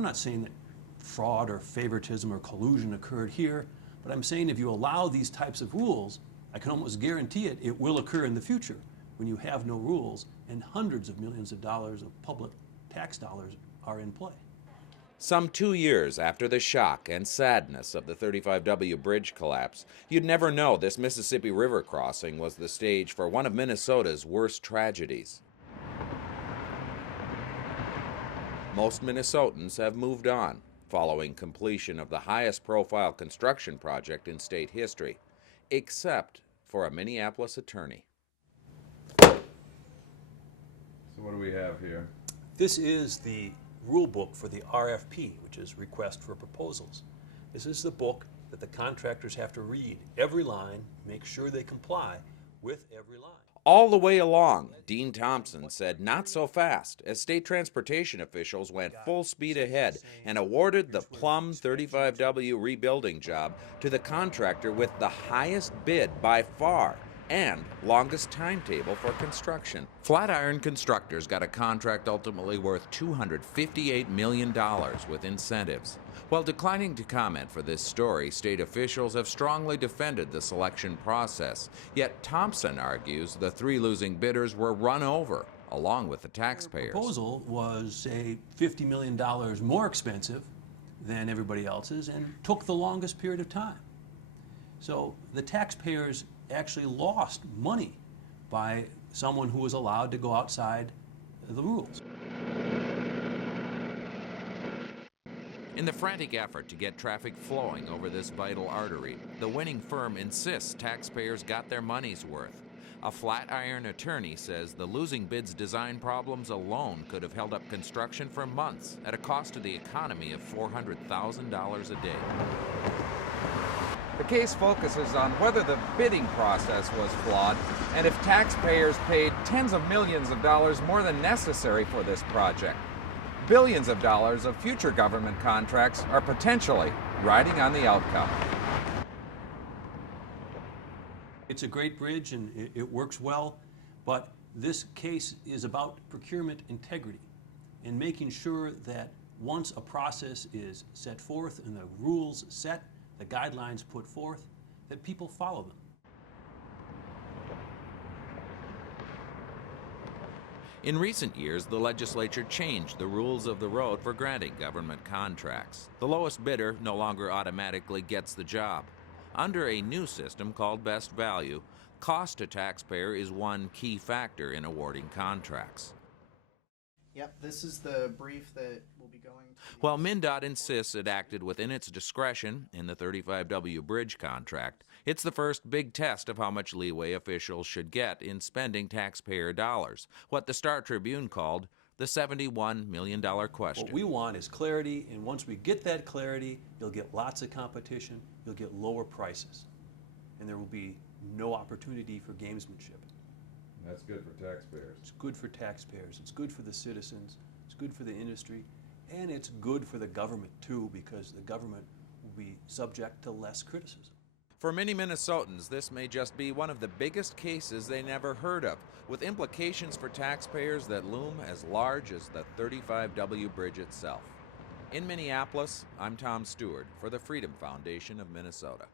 I'm not saying that fraud or favoritism or collusion occurred here, but I'm saying if you allow these types of rules, I can almost guarantee it will occur in the future when you have no rules and hundreds of millions of dollars of public tax dollars are in play. Some 2 years after the shock and sadness of the 35W bridge collapse, you'd never know this Mississippi River crossing was the stage for one of Minnesota's worst tragedies. Most Minnesotans have moved on, following completion of the highest profile construction project in state history, except for a Minneapolis attorney. So what do we have here? This is the rule book for the RFP, which is Request for Proposals. This is the book that the contractors have to read every line, make sure they comply with every line. All the way along, Dean Thompson said not so fast as state transportation officials went full speed ahead and awarded the Plum 35W rebuilding job to the contractor with the highest bid by far and longest timetable for construction. Flatiron Constructors got a contract ultimately worth $258 million with incentives. While declining to comment for this story, state officials have strongly defended the selection process. Yet Thompson argues the three losing bidders were run over, along with the taxpayers. The proposal was, say, $50 million more expensive than everybody else's and took the longest period of time. So the taxpayers actually lost money by someone who was allowed to go outside the rules. In the frantic effort to get traffic flowing over this vital artery, the winning firm insists taxpayers got their money's worth. A Flatiron attorney says the losing bid's design problems alone could have held up construction for months at a cost to the economy of $400,000 a day. The case focuses on whether the bidding process was flawed and if taxpayers paid tens of millions of dollars more than necessary for this project. Billions of dollars of future government contracts are potentially riding on the outcome. It's a great bridge and it works well, but this case is about procurement integrity and making sure that once a process is set forth and the rules set, the guidelines put forth, that people follow them. In recent years, the legislature changed the rules of the road for granting government contracts. The lowest bidder no longer automatically gets the job. Under a new system called Best Value, cost to taxpayer is one key factor in awarding contracts. Yep, this is the brief that will be going to... While MnDOT insists it acted within its discretion in the 35W bridge contract, it's the first big test of how much leeway officials should get in spending taxpayer dollars, what the Star Tribune called the $71 million question. What we want is clarity, and once we get that clarity, you'll get lots of competition, you'll get lower prices, and there will be no opportunity for gamesmanship. That's good for taxpayers. It's good for taxpayers, it's good for the citizens, it's good for the industry, and it's good for the government too, because the government will be subject to less criticism. For many Minnesotans, this may just be one of the biggest cases they never heard of, with implications for taxpayers that loom as large as the 35W bridge itself. In Minneapolis, I'm Tom Stewart for the Freedom Foundation of Minnesota.